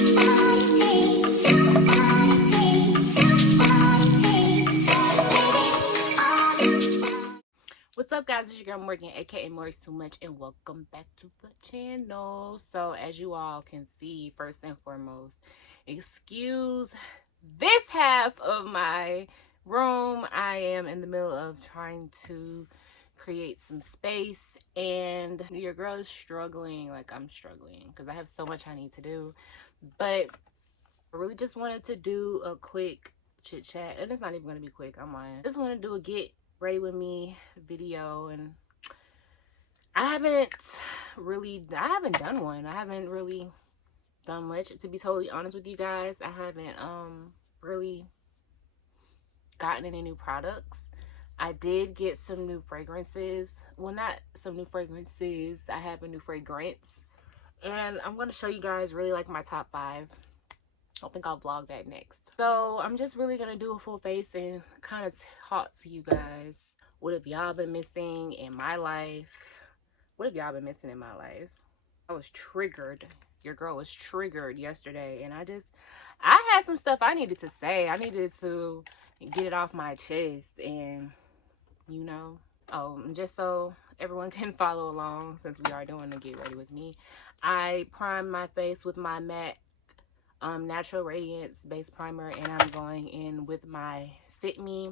What's up, guys? It's your girl Morgan, aka Maury's Too Much, and welcome back to the channel. So as you all can see, first and foremost, excuse this half of my room. I am in the middle of trying to create some space, and your girl is struggling like I'm struggling because I have so much I need to do. But I really just wanted to do a quick chit chat, and it's not even gonna be quick, I'm lying. I just want to do a get ready with me video, and I haven't done one. I haven't really done much, to be totally honest with you guys. I haven't really gotten any new products. I did get some new fragrances. Well, not some new fragrances, I have a new fragrance, and I'm going to show you guys really like my top 5. I think I'll vlog that next. So I'm just really gonna do a full face and kind of talk to you guys. What have y'all been missing in my life? What have y'all been missing in my life? I was triggered. Your girl was triggered yesterday, and I had some stuff I needed to say. I needed to get it off my chest, and you know. And just so everyone can follow along, since we are doing the get ready with me, I primed my face with my MAC Natural Radiance base primer, and I'm going in with my Fit Me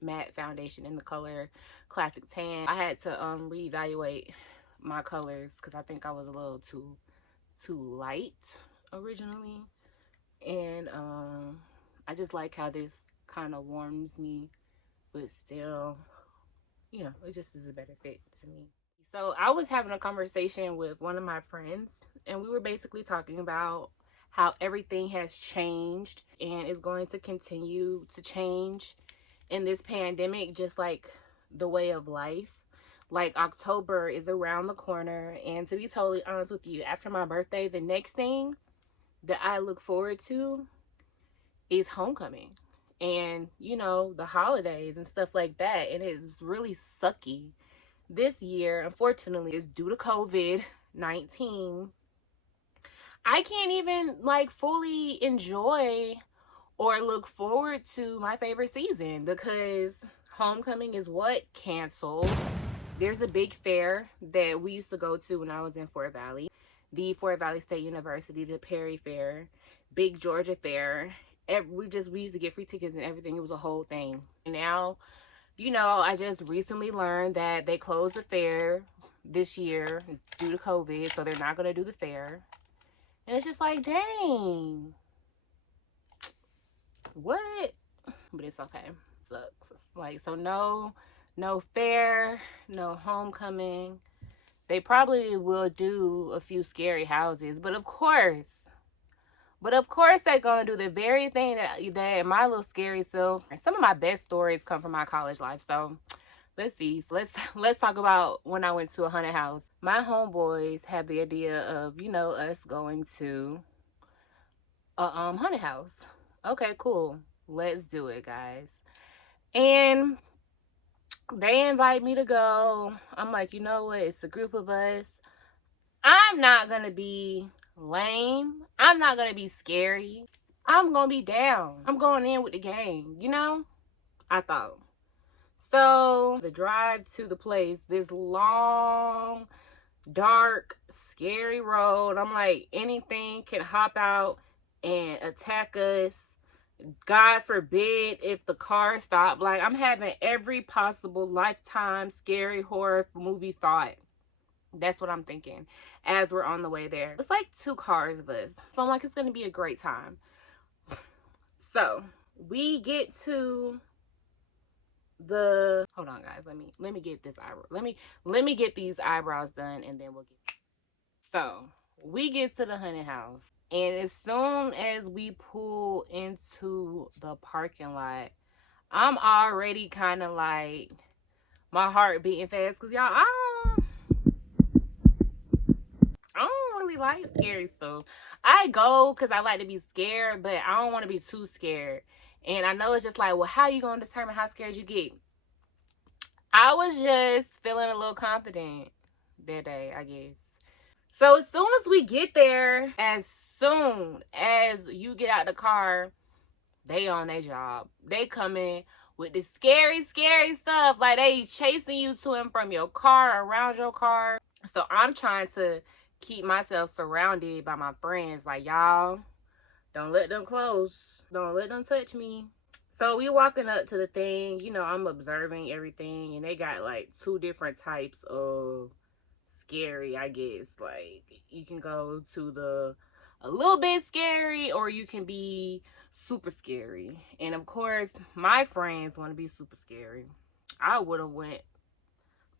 matte foundation in the color Classic Tan. I had to reevaluate my colors because I think I was a little too light originally, and I just like how this kind of warms me, but still, you know, it just is a better fit to me. So I was having a conversation with one of my friends, and we were basically talking about how everything has changed and is going to continue to change in this pandemic, just like the way of life. Like, October is around the corner, and to be totally honest with you, after my birthday, the next thing that I look forward to is homecoming and, you know, the holidays and stuff like that. And it's really sucky this year, unfortunately, is due to COVID-19. I can't even like fully enjoy or look forward to my favorite season because homecoming is what? Canceled. There's a big fair that we used to go to when I was in Fort Valley, the Fort Valley State University, the Perry Fair, Big Georgia Fair. We used to get free tickets and everything. It was a whole thing. Now, you know, I just recently learned that they closed the fair this year due to COVID, so they're not going to do the fair. And it's just like, dang, what? But it's okay. Sucks. Like, so no fair, no homecoming. They probably will do a few scary houses, but of course they're gonna do the very thing that my little scary self. Some of my best stories come from my college life. So let's see. Let's talk about when I went to a haunted house. My homeboys had the idea of, you know, us going to a haunted house. Okay, cool. Let's do it, guys. And they invite me to go. I'm like, you know what? It's a group of us. I'm not gonna be lame. I'm not gonna be scary. I'm gonna be down. I'm going in with the gang, you know? I thought. So the drive to the place, this long, dark, scary road. I'm like, anything can hop out and attack us. God forbid if the car stopped. Like, I'm having every possible Lifetime scary horror movie thought. That's what I'm thinking as we're on the way there. It's like 2 cars of us. So I'm like, it's going to be a great time. So we get to the, hold on guys, let me get this eyebrow. Let me get these eyebrows done, and then we'll get. So we get to the haunted house, and as soon as we pull into the parking lot, I'm already kind of like, my heart beating fast, because y'all, I don't really like scary stuff. I go because I like to be scared, but I don't want to be too scared. And I know it's just like, well, how you going to determine how scared you get? I was just feeling a little confident that day, I guess. So as soon as we get there, as soon as you get out the car, they on their job. They coming with the scary, scary stuff. Like, they chasing you to and from your car, around your car. So I'm trying to keep myself surrounded by my friends. Like, y'all, don't let them close. Don't let them touch me. So we walking up to the thing. You know, I'm observing everything. And they got, like, 2 different types of scary, I guess. Like, you can go to the a little bit scary, or you can be super scary. And of course, my friends want to be super scary. I would have went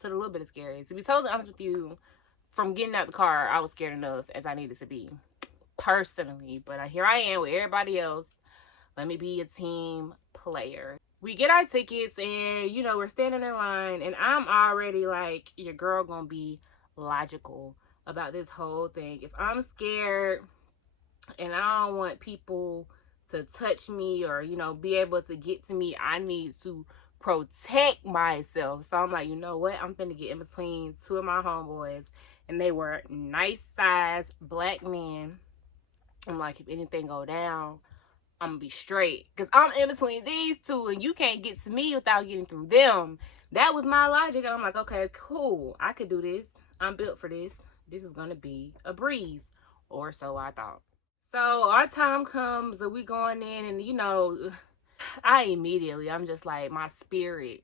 to the little bit of scary. To be totally honest with you, from getting out the car, I was scared enough as I needed to be, personally. But here I am with everybody else. Let me be a team player. We get our tickets, and you know, we're standing in line, and I'm already like, your girl gonna be logical about this whole thing. If I'm scared and I don't want people to touch me or, you know, be able to get to me, I need to protect myself. So I'm like, you know what? I'm finna get in between 2 of my homeboys, and they were nice sized black men. I'm like, if anything go down, I'm gonna be straight, because I'm in between these 2 and you can't get to me without getting through them. That was my logic, and I'm like, okay, cool, I could do this. I'm built for this. This is gonna be a breeze, or so I thought. So our time comes, and we going in, and you know, I'm just like, my spirit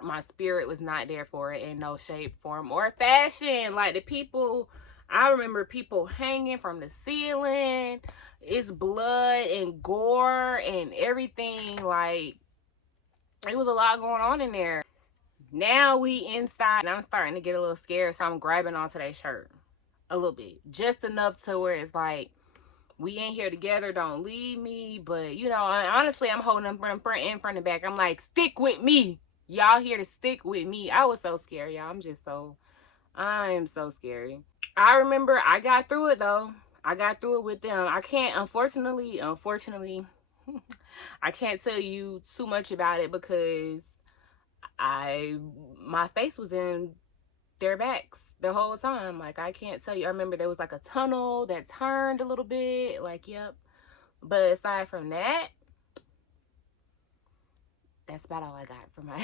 was not there for it in no shape, form, or fashion. Like, the people, I remember people hanging from the ceiling. It's blood and gore and everything. Like, it was a lot going on in there. Now we inside, and I'm starting to get a little scared, so I'm grabbing onto their shirt a little bit, just enough to where it's like, we in here together, don't leave me. But you know, honestly, I'm holding them from front and from the back. I'm like, stick with me, y'all here to stick with me. I was so scared, y'all. I am so scary. I remember I got through it though. I got through it with them. I can't, unfortunately, I can't tell you too much about it, because my face was in their backs the whole time. Like, I can't tell you. I remember there was like a tunnel that turned a little bit. Like, yep. But aside from that, that's about all I got for my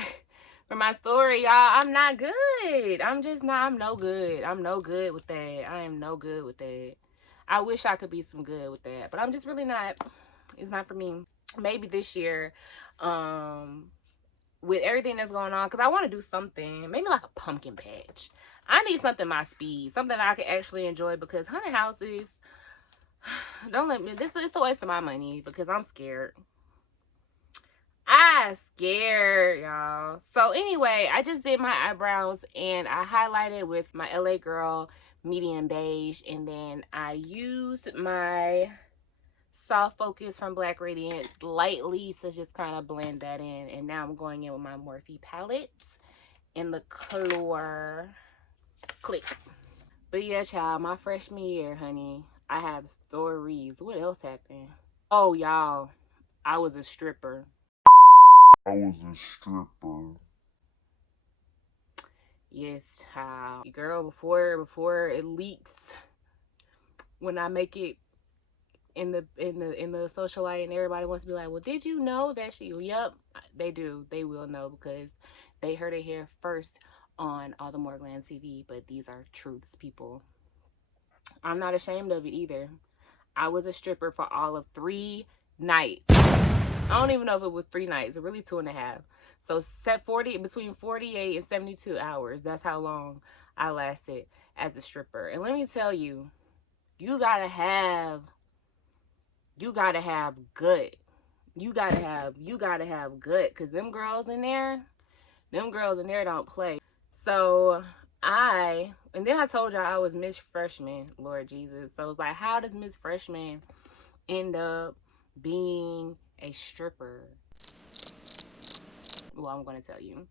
for my story, y'all. I'm not good. I'm just not. I'm no good. I'm no good with that. I am no good with that. I wish I could be some good with that, but I'm just really not. It's not for me. Maybe this year, with everything that's going on, because I want to do something, maybe like a pumpkin patch. I need something my speed, something I can actually enjoy, because haunted houses, don't let me, this is a waste of my money, because I'm scared. I scared, y'all. So anyway, I just did my eyebrows, and I highlighted with my LA Girl medium beige, and then I used my soft focus from Black Radiance lightly to just kind of blend that in. And now I'm going in with my Morphe palette in the color Click. But yeah, child, my freshman year, honey, I have stories. What else happened? Oh, y'all, I was a stripper. Yes, child. Girl, before it leaks, when I make it in the socialite, and everybody wants to be like, well, did you know that she, yep, they do. They will know, because they heard it here first on All the More Glam TV. But these are truths, people. I'm not ashamed of it either. I was a stripper for all of 3 nights. I don't even know if it was 3 nights, really 2.5. So between 48 and 72 hours. That's how long I lasted as a stripper. And let me tell you, you gotta have gut. You gotta have gut, because them girls in there don't play. So and then I told y'all I was Miss Freshman, Lord Jesus. So it's like, how does Miss Freshman end up being a stripper? Well, I'm gonna tell you.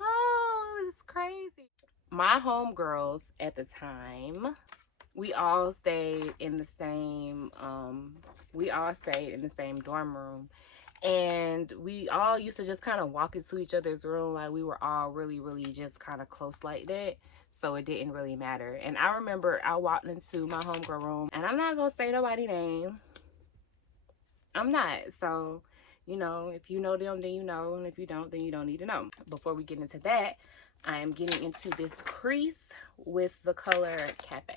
Oh, this is crazy. My homegirls at the time, we all stayed in the same dorm room, and we all used to just kind of walk into each other's room. Like, we were all really, really just kind of close like that. so it didn't really matter. And I remember I walked into my homegirl room, and I'm not gonna say nobody's name. I'm not. So, you know, if you know them, then you know, and if you don't, then you don't need to know. Before we get into that, I am getting into this crease with the color Cafe.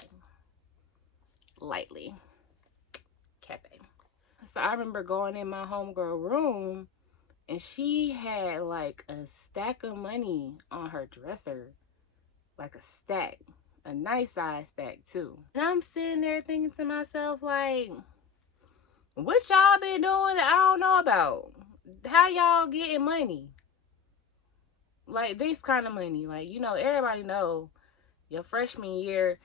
Lightly. Cafe. So I remember going in my homegirl room, and she had like a stack of money on her dresser. Like a stack. A nice size stack too. And I'm sitting there thinking to myself, like, what y'all been doing that I don't know about? How y'all getting money? Like this kind of money. Like, you know, everybody know your freshman year,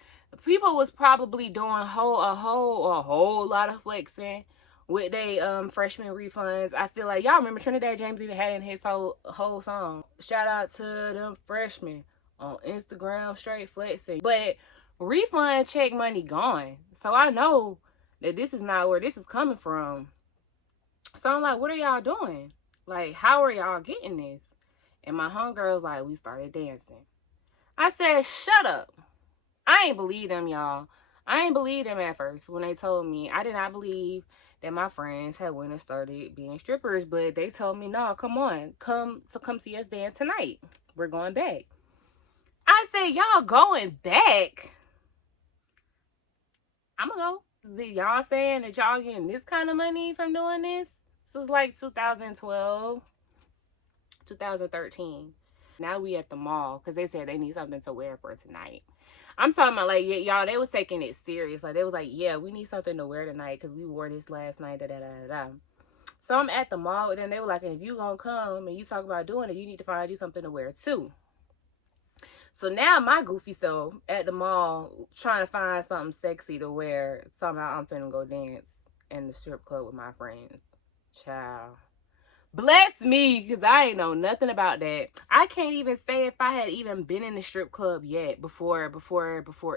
people was probably doing a whole lot of flexing with they freshman refunds. I feel like y'all remember Trinidad James even had in his whole song. Shout out to them freshmen on Instagram straight flexing. But refund check money gone. So I know that this is not where this is coming from. So I'm like, what are y'all doing? Like, how are y'all getting this? And my homegirl's like, we started dancing. I said, shut up. I ain't believe them, y'all. I ain't believe them at first when they told me. I did not believe that my friends had went and started being strippers, but they told me, no, come on. Come see us dance tonight. We're going back. I said, y'all going back? I'ma go. Y'all saying that y'all getting this kind of money from doing this? This was like 2012, 2013. Now we at the mall because they said they need something to wear for tonight. I'm talking about, like, y'all, they was taking it serious. Like, they was like, yeah, we need something to wear tonight because we wore this last night, da-da-da-da-da. So I'm at the mall, and then they were like, if you gonna come and you talk about doing it, you need to find you something to wear too. So now my goofy self at the mall trying to find something sexy to wear. Talking about I'm finna go dance in the strip club with my friends. Child. Bless me, because I ain't know nothing about that. I can't even say if I had even been in the strip club yet before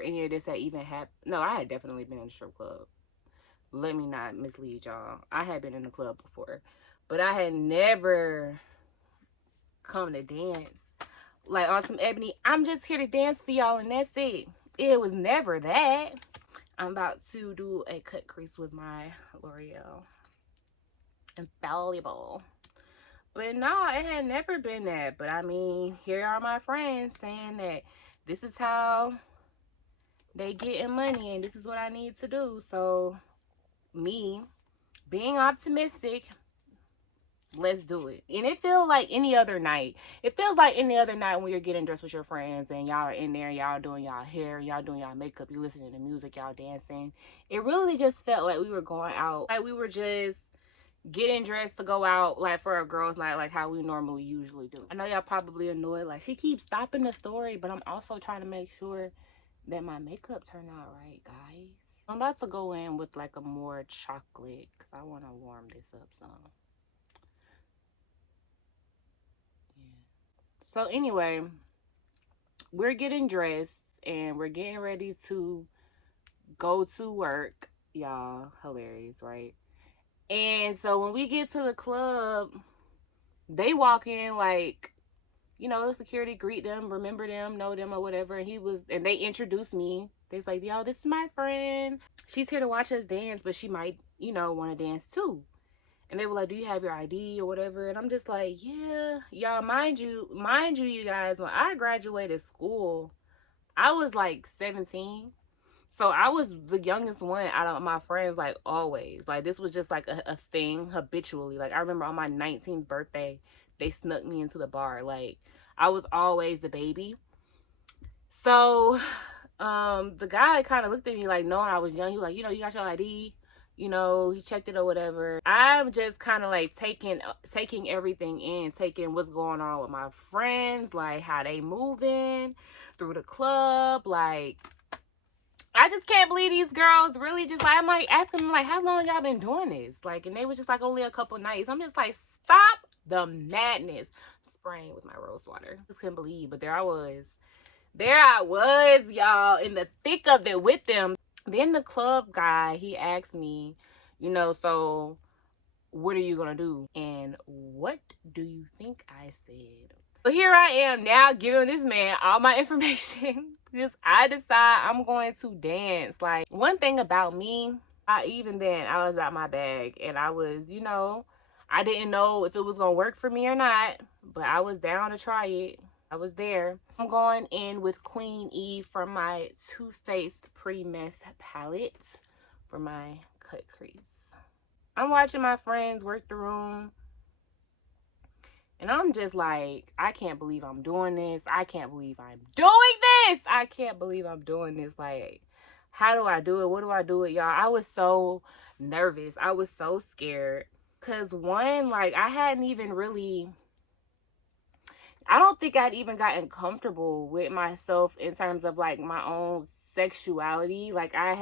any of this had even happened. No, I had definitely been in the strip club. Let me not mislead y'all. I had been in the club before. But I had never come to dance. Like on some Ebony, I'm just here to dance for y'all and that's it. It was never that. I'm about to do a cut crease with my L'Oreal Infallible. But no, it had never been that. But I mean, here are my friends saying that this is how they getting money and this is what I need to do. So me being optimistic, let's do it. And it feels like any other night. It feels like any other night when you're getting dressed with your friends and y'all are in there, y'all doing y'all hair, y'all doing y'all makeup, you listening to music, y'all dancing. It really just felt like we were going out. Like we were just getting dressed to go out, like for a girls' night, like how we normally usually do. I know y'all probably annoyed, like she keeps stopping the story, but I'm also trying to make sure that my makeup turned out right, guys. I'm about to go in with like a more chocolate because I want to warm this up some. So anyway, we're getting dressed and we're getting ready to go to work. Y'all, hilarious, right? And so when we get to the club, they walk in like, you know, security greet them, remember them, know them or whatever. And they introduced me. They was like, yo, this is my friend. She's here to watch us dance, but she might, you know, want to dance too. And they were like, do you have your ID or whatever? And I'm just like, yeah. Y'all, mind you, you guys, when I graduated school, I was like 17. So I was the youngest one out of my friends, like always. Like this was just like a thing habitually. Like I remember on my 19th birthday, they snuck me into the bar. Like I was always the baby. So the guy kind of looked at me like knowing I was young. He was like, you know, you got your ID? You know, he checked it or whatever. I'm just kind of like taking everything in, taking what's going on with my friends, like how they moving through the club, like I just can't believe these girls really just like, I'm like asking them like, how long y'all been doing this? Like, and they were just like only a couple nights. I'm just like, stop the madness. Spraying with my rose water. Just couldn't believe, but there I was, y'all, in the thick of it with them. Then the club guy, he asked me, you know, so what are you gonna do? And what do you think I said? But here I am now giving this man all my information because I decide I'm going to dance. Like, one thing about me, even then, I was out my bag and I was, I didn't know if it was going to work for me or not, but I was down to try it. I was there. I'm going in with Queen E from my Too Faced Pretty Mess palette for my cut crease. I'm watching my friends work the room. And I'm just like, I can't believe I'm doing this. I can't believe I'm doing this. I can't believe I'm doing this. Like, how do I do it? What do I do it, y'all? I was so nervous. I was so scared. Because one, like, I don't think I'd even gotten comfortable with myself in terms of, like, my own sexuality. Like, I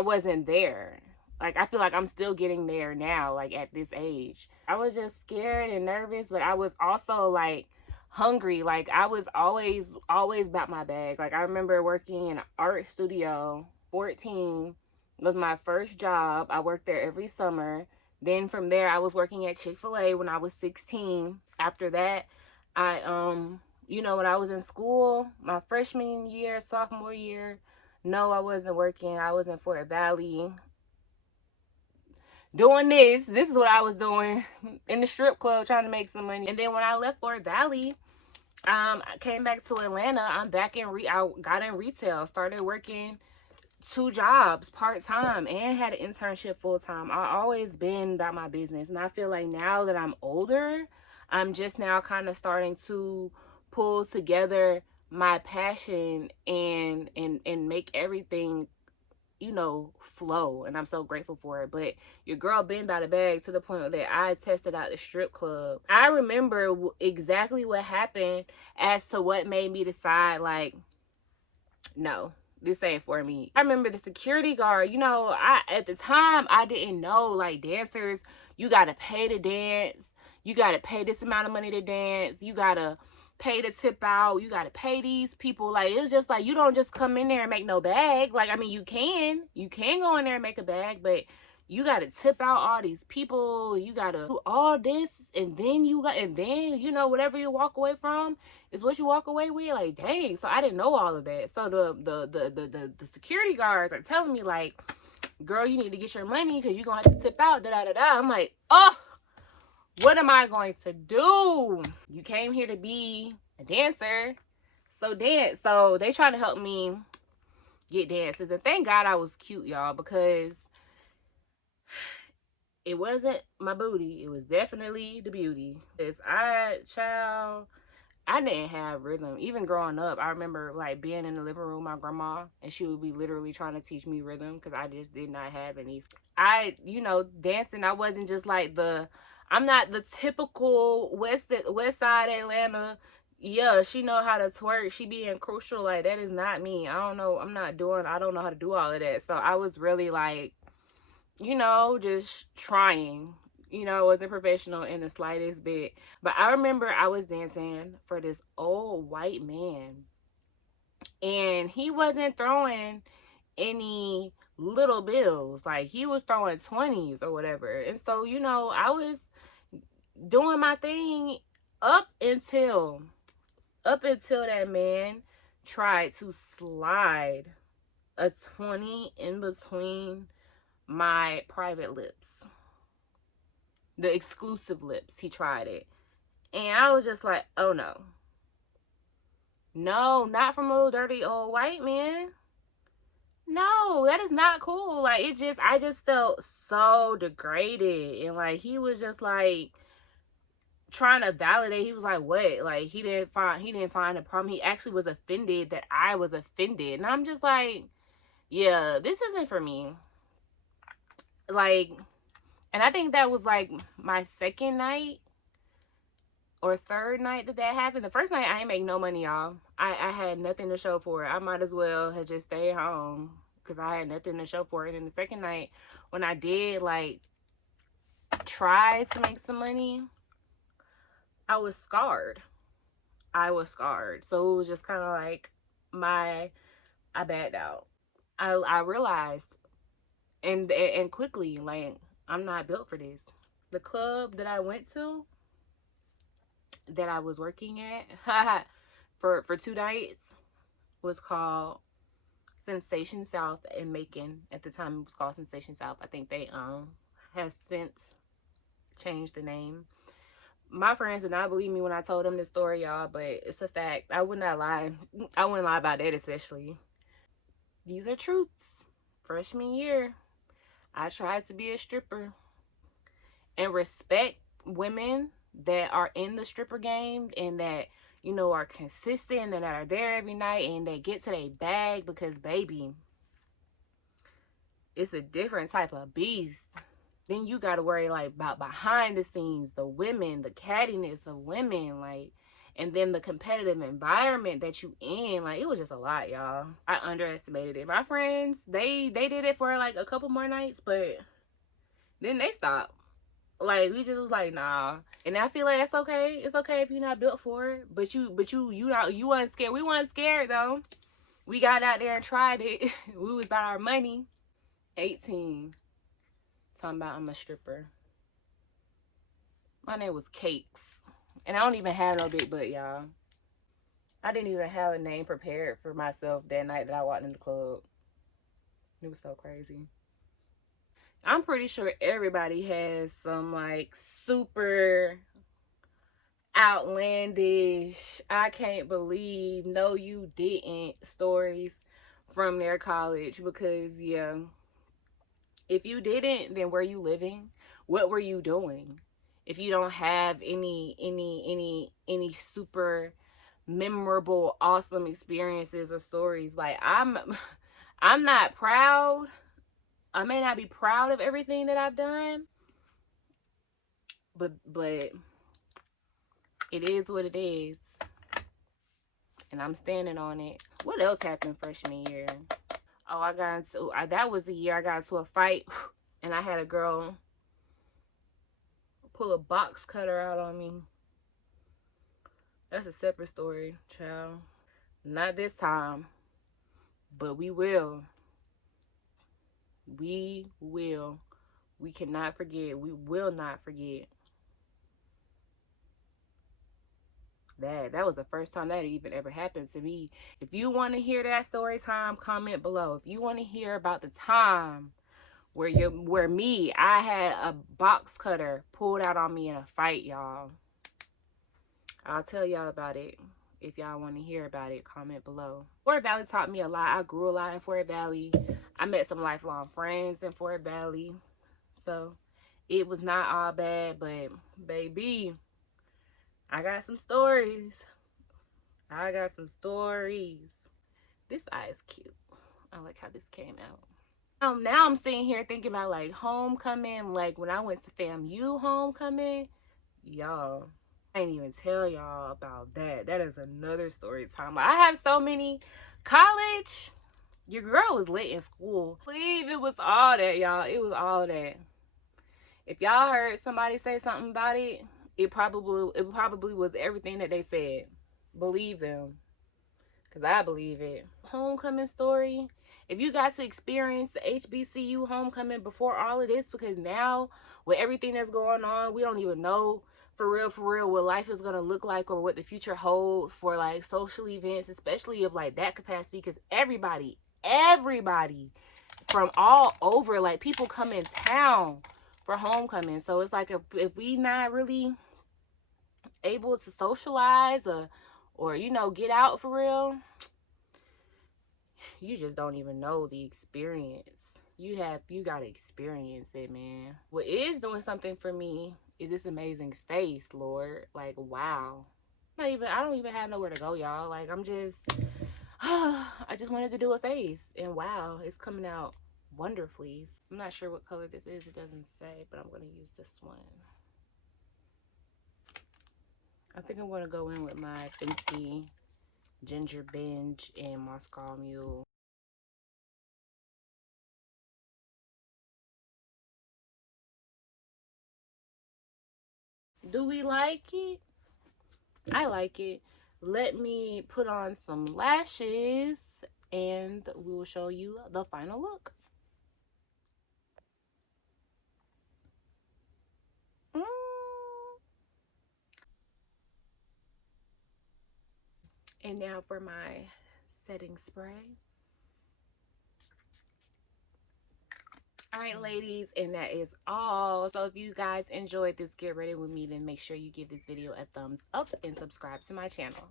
wasn't there. Like, I feel like I'm still getting there now, like, at this age. I was just scared and nervous, but I was also, like, hungry. Like, I was always about my bag. Like, I remember working in an art studio. 14 was my first job. I worked there every summer. Then from there, I was working at Chick-fil-A when I was 16. After that, when I was in school, my freshman year, sophomore year, no, I wasn't working. I was in Fort Valley doing this. This is what I was doing in the strip club trying to make some money. And then when I left Fort Valley, I came back to Atlanta. I got in retail, started working 2 jobs part-time and had an internship full-time. I always been about my business. And I feel like now that I'm older, I'm just now kind of starting to pull together my passion and make everything flow, and I'm so grateful for it. But your girl been by the bag to the point that I tested out the strip club. I remember exactly what happened as to what made me decide, like, no, this ain't for me. I remember the security guard, at the time I didn't know, like, dancers, you gotta pay to dance, you gotta pay this amount of money to dance, you gotta pay to tip out, you gotta pay these people. Like, it's just like, you don't just come in there and make no bag. Like, I mean, you can go in there and make a bag, but you gotta tip out all these people, you gotta do all this, and then whatever you walk away from is what you walk away with. Like, dang. So I didn't know all of that. So the security guards are telling me, like, girl, you need to get your money because you're gonna have to tip out, da-da-da-da. I'm like, oh, what am I going to do? You came here to be a dancer, so dance. So they trying to help me get dances. And thank God I was cute, y'all, because it wasn't my booty. It was definitely the beauty. Because I didn't have rhythm. Even growing up, I remember, like, being in the living room with my grandma, and she would be literally trying to teach me rhythm because I just did not have any. Dancing, I wasn't just like I'm not the typical West Side Atlanta. Yeah, she know how to twerk. She being crucial. Like, that is not me. I don't know. I don't know how to do all of that. So I was really like, just trying. Wasn't professional in the slightest bit. But I remember I was dancing for this old white man, and he wasn't throwing any little bills. Like, he was throwing 20s or whatever. And so, I was doing my thing up until that man tried to slide a 20 in between my private lips. The exclusive lips. He tried it. And I was just like, oh no. No, not from a little dirty old white man. No, that is not cool. Like, I just felt so degraded. And, like, he was just, like, trying to validate. He was like, what? Like, he didn't find a problem. He actually was offended that I was offended. And I'm just like, yeah, this isn't for me. Like, and I think that was, like, my second night or third night that happened. The first night, I ain't make no money, y'all. I had nothing to show for it. I might as well have just stayed home because I had nothing to show for it. And then the second night, when I did, like, try to make some money, I was scarred. So it was just kind of like I backed out. I realized and quickly, like, I'm not built for this. The club that I went to, that I was working at for 2 nights was called Sensation South in Macon. At the time, it was called Sensation South. I think they have since changed the name. My friends did not believe me when I told them this story, y'all, but it's a fact. I would not lie. I wouldn't lie about that, especially. These are truths. Freshman year, I tried to be a stripper and respect women that are in the stripper game and that, you know, are consistent and that are there every night and they get to their bag because, baby, it's a different type of beast. Then you got to worry like about behind the scenes, the women, the cattiness of women, like, and then the competitive environment that you in. Like, it was just a lot, y'all. I underestimated it. My friends, they did it for like a couple more nights, but then they stopped. Like, we just was like, nah. And I feel like that's okay. It's okay if you're not built for it. You wasn't scared. We wasn't scared though. We got out there and tried it. We was about our money. 18. Talking about I'm a stripper. My name was Cakes. And I don't even have no big butt, y'all. I didn't even have a name prepared for myself that night that I walked in the club. It was so crazy. I'm pretty sure everybody has some like super outlandish, I can't believe, no, you didn't stories from their college. Because, yeah, if you didn't, then where you living? What were you doing? If you don't have any super memorable, awesome experiences or stories, like I'm not proud. I may not be proud of everything that I've done, but it is what it is, and I'm standing on it. What else happened freshman year? Oh, that was the year I got into a fight, and I had a girl pull a box cutter out on me. That's a separate story, child. Not this time, but we will. We will. We cannot forget. We will not forget that. That was the first time that even ever happened to me. If you want to hear that story time, comment below. If you want to hear about the time where I had a box cutter pulled out on me in a fight, y'all, I'll tell y'all about it. If y'all want to hear about it, comment below. Fort Valley taught me a lot. I grew a lot in Fort Valley. I met some lifelong friends in Fort Valley. So it was not all bad, but baby, I got some stories. I got some stories. This eye is cute. I like how this came out. Now I'm sitting here thinking about like homecoming, like when I went to FAMU homecoming, y'all. I ain't even tell y'all about that. That is another story time. I have so many. College, your girl was lit in school. I believe it was all that, y'all. It was all that. If y'all heard somebody say something about it, it probably was everything that they said. Believe them. Because I believe it. Homecoming story. If you got to experience the HBCU homecoming before all of this, because now with everything that's going on, we don't even know for real what life is going to look like or what the future holds for like social events, especially of like that capacity. Because everybody from all over, like people come in town for homecoming. So it's like if we not really able to socialize or you know get out for real, you just don't even know the experience. You gotta experience it, man. What is doing something for me is this amazing face, Lord. Like, wow. I don't even have nowhere to go, y'all. Like, I'm just I just wanted to do a face, and wow, it's coming out wonderfully. I'm not sure what color this is, it doesn't say, but I'm gonna use this one. I think I'm gonna go in with my Fenty Ginger Binge and Moscow Mule. Do we like it? I like it. Let me put on some lashes and we will show you the final look. Mm. And now for my setting spray. All right, ladies, and that is all. So if you guys enjoyed this get ready with me, then make sure you give this video a thumbs up and subscribe to my channel.